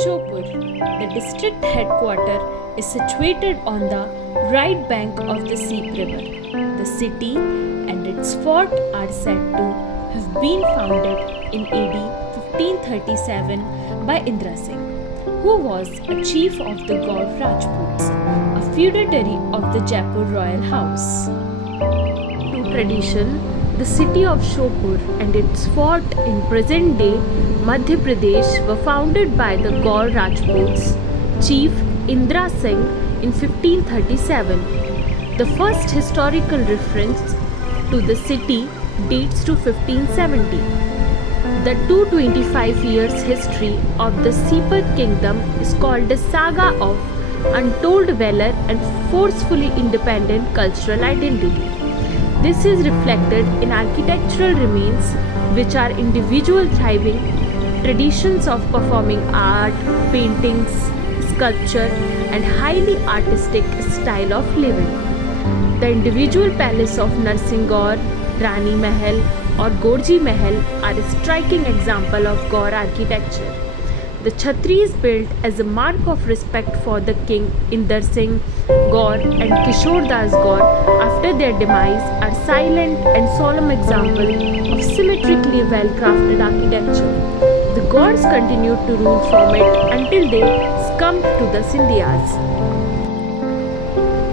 Shopur, the district headquarter, is situated on the right bank of the Seep River. The city and its fort are said to have been founded in AD 1537 by Indra Singh, who was a chief of the Gaur Rajputs, a feudatory of the Jaipur royal house. To tradition, the city of Shopur and its fort in present day Madhya Pradesh were founded by the Gaur Rajputs, Chief Indra Singh in 1537. The first historical reference to the city dates to 1570. The 225 years history of the Seepat kingdom is called a saga of untold valor and forcefully independent cultural identity. This is reflected in architectural remains, which are individual thriving traditions of performing art, paintings, sculpture, and highly artistic style of living. The individual palace of Narsingaur, Rani Mahal, or Gorji Mahal are a striking example of Gaur architecture. The Chhatris built as a mark of respect for the king Inder Singh Gaur and Kishore Das Gaur after their demise are silent and solemn example of symmetrically well-crafted architecture. The Gaurs continued to rule from it until they succumbed to the Scindias.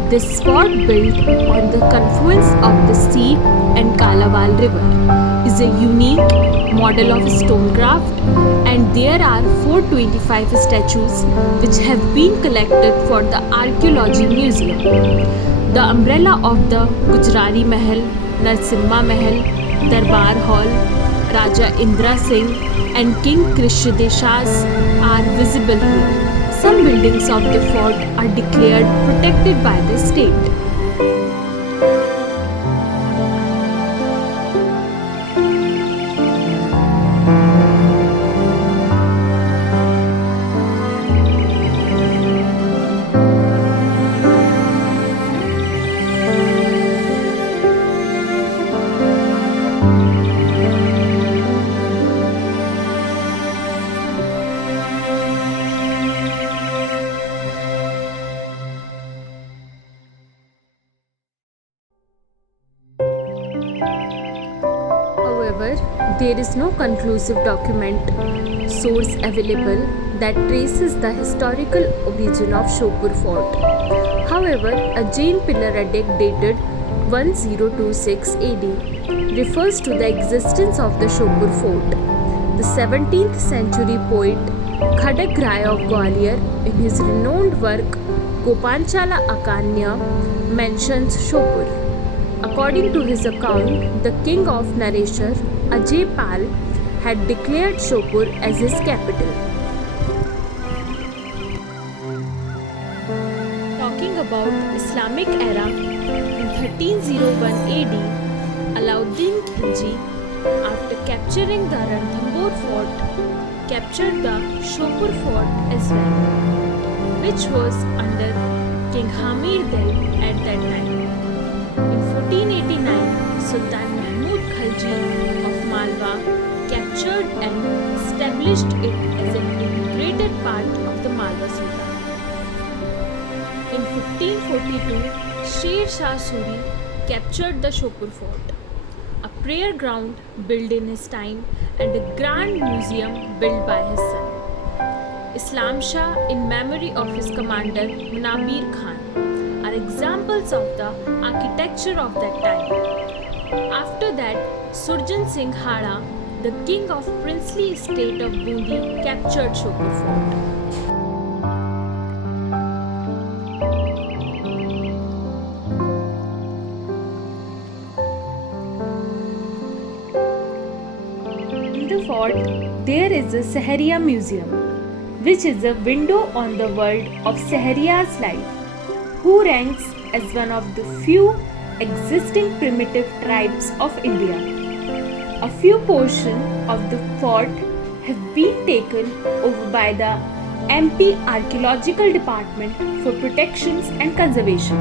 This fort, built on the confluence of the Seep and Kalaval River, is a unique model of stonecraft, and there are 425 statues which have been collected for the Archaeology Museum. The umbrella of the Gujrari Mahal, Narsimha Mahal, Darbar Hall, Raja Indra Singh, and King Krishdeshas are visible here. Some buildings of the fort are declared protected by the state. However, there is no conclusive document source available that traces the historical origin of Shopur Fort. However, a Jain pillar edict dated 1026 AD refers to the existence of the Shopur Fort. The 17th century poet Khadak Rai of Gwalior, in his renowned work Gopanchala Akanya, mentions Shopur. According to his account, the king of Nareshar, Ajay Pal, had declared Shopur as his capital. Talking about Islamic era, in 1301 AD, Alauddin Khilji, after capturing the Ranthambore fort, captured the Shopur fort as well, which was under King Hamir Del at that time. In 1489, Sultan Mahmud Khalji of Malwa captured and established it as an integrated part of the Malwa Sultanate. In 1542, Sher Shah Suri captured the Shopur fort, a prayer ground built in his time and a grand museum built by his son. Islam Shah, in memory of his commander Munabir Khan, are examples of the architecture of that time. After that, Surjan Singh Hada, the king of princely estate of Bundi, captured Shopur fort. In the fort, there is a Sahariya museum, which is a window on the world of Sahariya's life, who ranks as one of the few existing primitive tribes of India. A few portions of the fort have been taken over by the MP Archaeological Department for protections and conservation.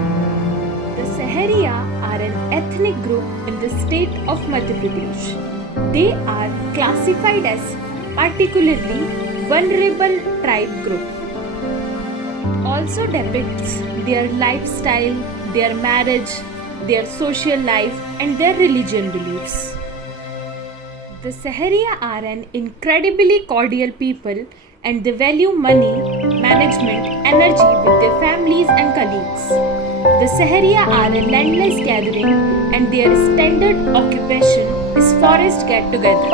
The Sahariya are an ethnic group in the state of Madhya Pradesh. They are classified as particularly vulnerable tribe group. It also depicts their lifestyle, their marriage, their social life, and their religion beliefs. The Seheria are an incredibly cordial people and they value money, management, energy with their families and colleagues. The Seheria are a landless gathering and their standard occupation is forest get-together.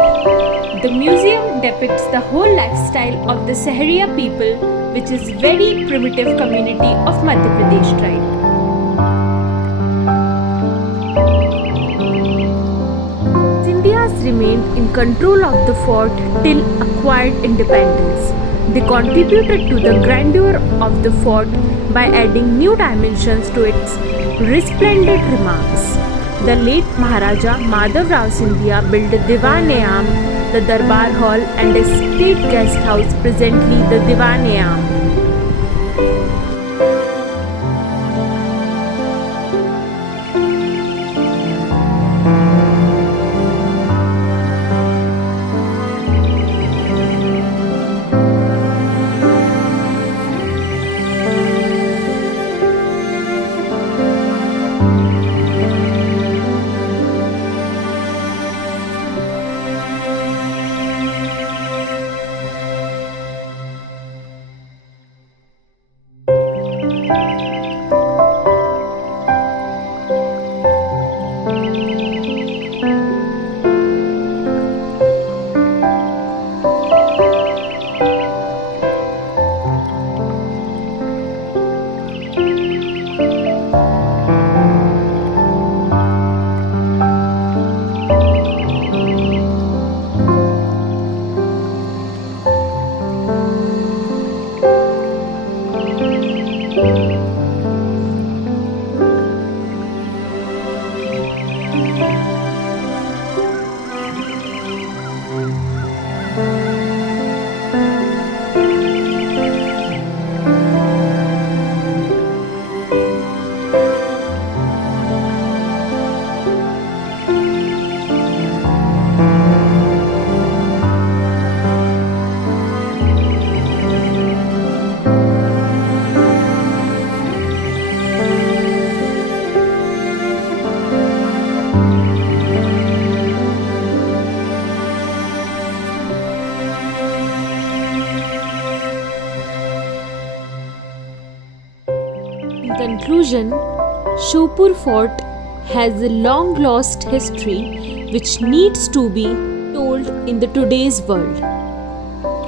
The museum depicts the whole lifestyle of the Seheria people, which is very primitive community of Madhya Pradesh tribe. Indians remained in control of the fort till acquired independence. They contributed to the grandeur of the fort by adding new dimensions to its resplendent remarks. The late Maharaja Madhav Rao Scindia built Diwan-e-Aam, the Darbar Hall and a state guest house, presently the Diwan-e-Aam. In conclusion, Shivpur Fort has a long lost history which needs to be told in the today's world.